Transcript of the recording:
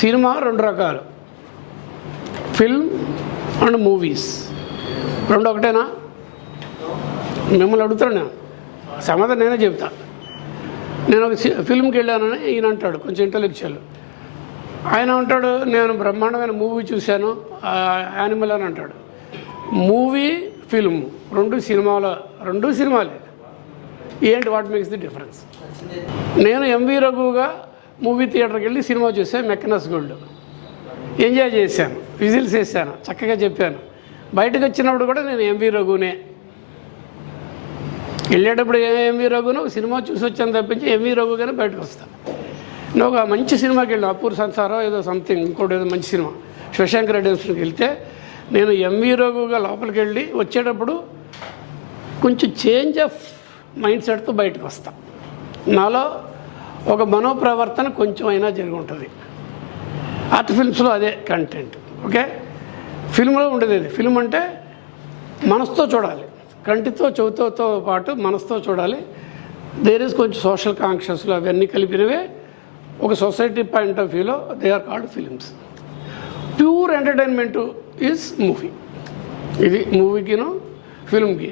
Cinema రెండు రకాలు, film and movies. రెండు ఒకటేనా? మిమ్మల్ని అడుగుతాను నేను, సమాధానం నేనే చెప్తా. నేను ఒక ఫిల్మ్కి వెళ్ళానని ఈయన అంటాడు, కొంచెం ఇంటలెక్చువల్. ఆయన అంటాడు నేను బ్రహ్మాండమైన మూవీ చూశాను యానిమల్ అని అంటాడు. మూవీ ఫిల్మ్ రెండు సినిమాలే. ఏంటి వాట్ మేక్స్ ది డిఫరెన్స్? నేను ఎంవి రఘుగా మూవీ థియేటర్కి వెళ్ళి సినిమా చూసాను, మెక్కనస్ గోల్డ్. ఎంజాయ్ చేశాను, విజిల్స్ వేసాను, చక్కగా చెప్పాను. బయటకు వచ్చినప్పుడు కూడా నేను ఎంవి రఘునే. వెళ్ళేటప్పుడు ఎంవి రఘును సినిమా చూసి వచ్చాను తప్పించి ఎంవి రఘుగానే బయటకు వస్తాను. నువ్వు ఒక మంచి సినిమాకి వెళ్ళాను, అపూర్ సంసారం ఏదో సంథింగ్, ఇంకోటి ఏదో మంచి సినిమా, శశాంక్ రెడెంప్షన్కి వెళ్తే నేను ఎంవి రఘుగా లోపలికి వెళ్ళి వచ్చేటప్పుడు కొంచెం చేంజ్ ఆఫ్ మైండ్ సెట్తో బయటకు వస్తాను. నాలో ఒక మనోప్రవర్తన కొంచెం అయినా జరిగి ఉంటుంది. ఆర్ట్ ఫిల్మ్స్లో అదే కంటెంట్. ఓకే, ఫిల్మ్లో ఉండేది అది. ఫిల్మ్ అంటే మనసుతో చూడాలి, కంటితో చెవుతో పాటు మనసుతో చూడాలి. దేర్ ఈజ్ కొంచెం సోషల్ కాన్షియస్లో అవన్నీ కలిపినవే ఒక సొసైటీ పాయింట్ ఆఫ్ వ్యూలో they are called films. Pure entertainment is movie. ఇది మూవీకిను ఫిల్మ్కి